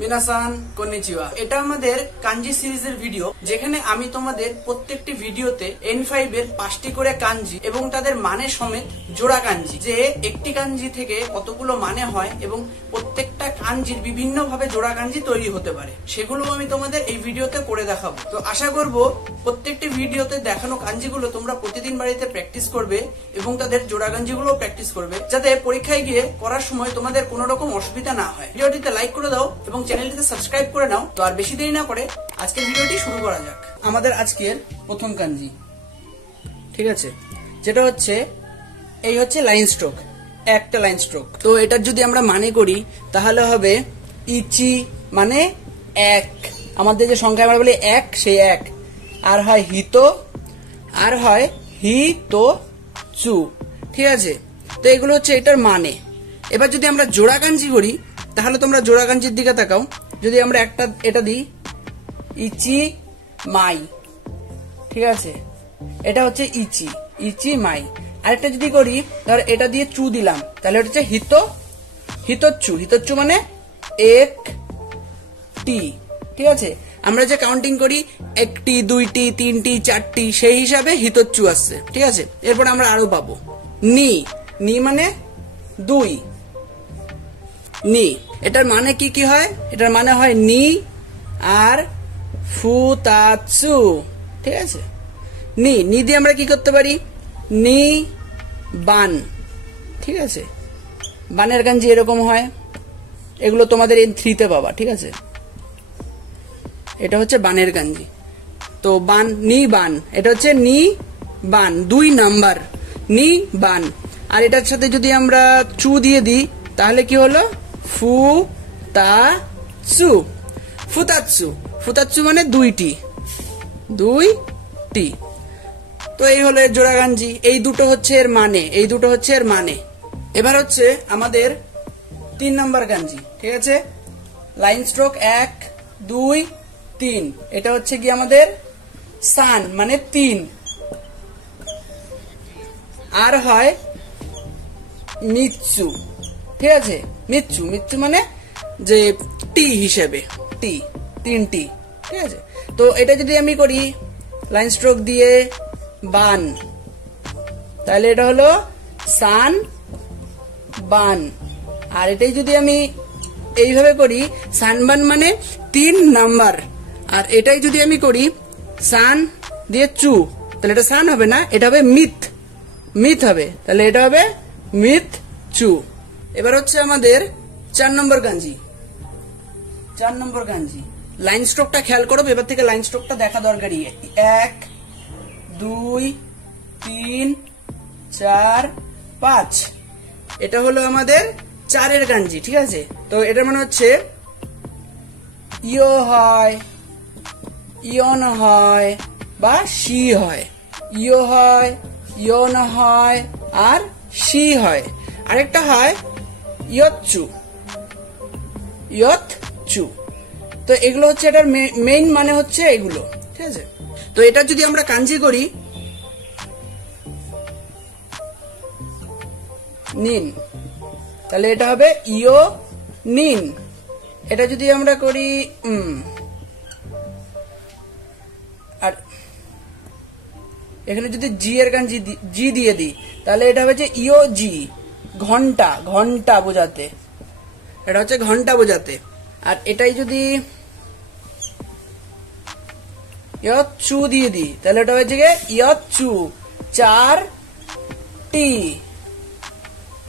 মিনাসান konnichiwa. এটা আমাদের কাঞ্জি সিরিজের ভিডিও, যেখানে আমি তোমাদের প্রত্যেকটি ভিডিওতে N5 এর 5টি করে কাঞ্জি এবং তাদের মানে সমেত জোড়া কাঞ্জি, যে একটি কাঞ্জি থেকে কতগুলো মানে হয় এবং প্রত্যেকটা কাঞ্জির বিভিন্ন ভাবে জোড়া কাঞ্জি তৈরি হতে পারে, সেগুলো আমি তোমাদের এই ভিডিওতে করে দেখাবো। তো আশা করব প্রত্যেকটি ভিডিওতে দেখানো কাঞ্জিগুলো তোমরা প্রতিদিন বাড়িতে প্র্যাকটিস করবে এবং তাদের জোড়া কাঞ্জিগুলো প্র্যাকটিস করবে, যাতে পরীক্ষায় গিয়ে করার সময় তোমাদের কোনো রকম অসুবিধা না হয়। ভিডিওটিতে লাইক করে দাও এবং চ্যানেলটিতে সাবস্ক্রাইব করে নাও। তো আর বেশি দেরি না করে আজকের ভিডিওটি শুরু করা যাক। আমাদের আজকের প্রথম কাঞ্জি, ঠিক আছে, যেটা হচ্ছে এই হচ্ছে লাইন স্ট্রোক, একটা লাইন স্ট্রোক। তো এটার যদি আমরা মানে করি তাহলে হবে ইচি, মানে এক। আমাদের যে সংখ্যা আমরা বলি এক, সেই এক। আর হয় হিত, আর হয় হি তো চু, ঠিক আছে। তো এগুলো হচ্ছে এটার মানে। এবার যদি আমরা জোড়া কাঞ্জি করি তাহলে তোমরা জোড়া কাঞ্জির দিকে তাকাও। যদি আমরা একটা এটা দিই ইচি মাই, ঠিক আছে, এটা হচ্ছে ইচি, ইচি মাই। আরেকটা যদি করি ধর এটা দিয়ে চু দিলাম, তাহলে এটা হচ্ছে হিত, হিতচ্ছু। হিতচ্ছু মানে এক টি, ঠিক আছে। আমরা যে কাউন্টিং করি একটি, দুইটি, তিনটি, চারটি, সেই হিসাবে হিতচ্ছু আসছে, ঠিক আছে। এরপর আমরা আরো পাবো নি, নি মানে দুই, নি। এটার মানে কি কি হয়? এটার মানে হয় নি আর ফুতাৎসু, ঠিক আছে। নি, নি দিয়ে আমরা কি করতে পারি? নি বান, ঠিক আছে। বানের কাঞ্জি এরকম হয়, এগুলো তোমাদের N3-তে পাবা, ঠিক আছে। এটা হচ্ছে বানের কাঞ্জি। তো বান, নি বান, এটা হচ্ছে নি বান, 2 নাম্বার, নি বান। আর এটার সাথে যদি আমরা চু দিয়ে দিই তাহলে কি হলো? ফু তা চু, ফুতাৎসু। ফুতাৎসু মানে দুইটি, দুইটি। তো এই হলো এর জোড়া কাঞ্জি। এই দুটো হচ্ছে এর মানে, এই দুটো হচ্ছে এর মানে। এবার হচ্ছে আমাদের 3 নাম্বার কাঞ্জি, ঠিক আছে। Line stroke 1, 2, 3। এটা হচ্ছে কি আমাদের সান, মানে 3। আর হয় মিৎসু, ঠিক আছে। মিৎসু, মিৎসু মানে যে টি হিসেবে, টি, 3টি, ঠিক আছে। তো এটা যদি আমি করি লাইন স্ট্রোক দিয়ে বান, তাহলে এটা হলো সান বান। আর এটাই যদি আমি এইভাবে করি সানবান মানে 3 নাম্বার। আর এটাই যদি আমি করি সান দিয়ে চু, তাহলে এটা সান হবে না, এটা হবে মিথ, মিথ হবে। তাহলে এটা হবে মিথ চু। এবার হচ্ছে আমাদের 4 নম্বর কাঞ্জি। 4 নম্বর কাঞ্জি লাইন স্ট্রোকটা খেয়াল করো, এবার থেকে লাইন স্ট্রোকটা দেখা দরকারি। 1, 2, 3, 4, 5। এটা হলো আমাদের 4-এর কাঞ্জি, ঠিক আছে। তো এটা মানে হচ্ছে ইয় হয়, ইয়ন হয় বা শি হয়, ইয় হয়, ইয়ন হয় আর শি হয়। আরেকটা হয় ইয়চ্চু, ইয়চ্চু। তো এগুলো হচ্ছে এটার মেইন মানে হচ্ছে এগুলো, ঠিক আছে। তো এটা যদি আমরা কাঞ্জি করি নিন, তাহলে এটা হবে ইয় নিন। এটা যদি আমরা করি আর এখানে যদি জি এর কাঞ্জি জি দিয়ে দিই তাহলে এটা হবে যে ইয় জি, ঘন্টা, ঘন্টা বোঝাতে। এটা হচ্ছে ঘন্টা বোঝাতে। আর এটাই যদি ইয়চ্চু দিয়ে দিই তাহলে এটা হচ্ছে গিয়ে ইয়চ্চু, 4টি,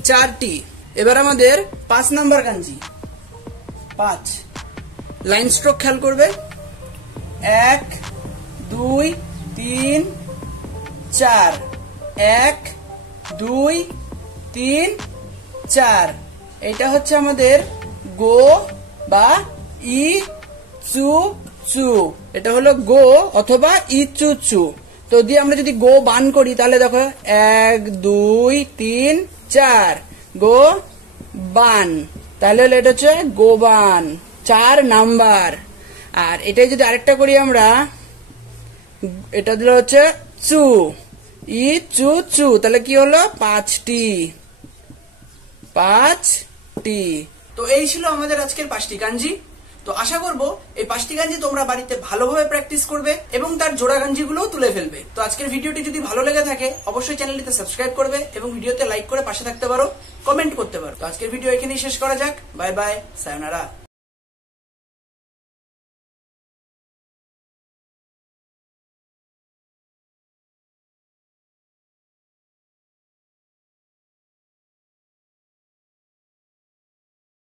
4টি। এবার আমাদের 5 নাম্বার কাঞ্জি। 5 লাইন স্ট্রোক খেয়াল করবে। 1, 2, 3, 4। 1, 2, 3, 4। এটা হচ্ছে আমাদের গো বা ই চু চু। এটা হলো গো অথবা ই চু চু। তো দিয়ে আমরা যদি গো বান করি তাহলে দেখো 1, 2, 3, 4 গো বান। তাহলে হলো এটা হচ্ছে গোবান, 4 নাম্বার। আর এটাই যদি আরেকটা করি আমরা, এটা দিলে হচ্ছে চু, ই চু চু। তাহলে কি হলো? 5টি, 5টি। তো এই ছিল আমাদের আজকের 5টি কাঞ্জি। তো আশা করবো এই 5টি কাঞ্জি তোমরা বাড়িতে ভালোভাবে প্র্যাকটিস করবে এবং তার জোড়া কাঞ্জিগুলোও তুলে ফেলবে। তো আজকের ভিডিওটি যদি ভালো লেগে থাকে অবশ্যই চ্যানেলটিতে সাবস্ক্রাইব করবে এবং ভিডিওতে লাইক করে পাশে থাকতে পারো, কমেন্ট করতে পারো। তো আজকের ভিডিও এখানেই শেষ করা যাক। Bye bye, সায়োনারা।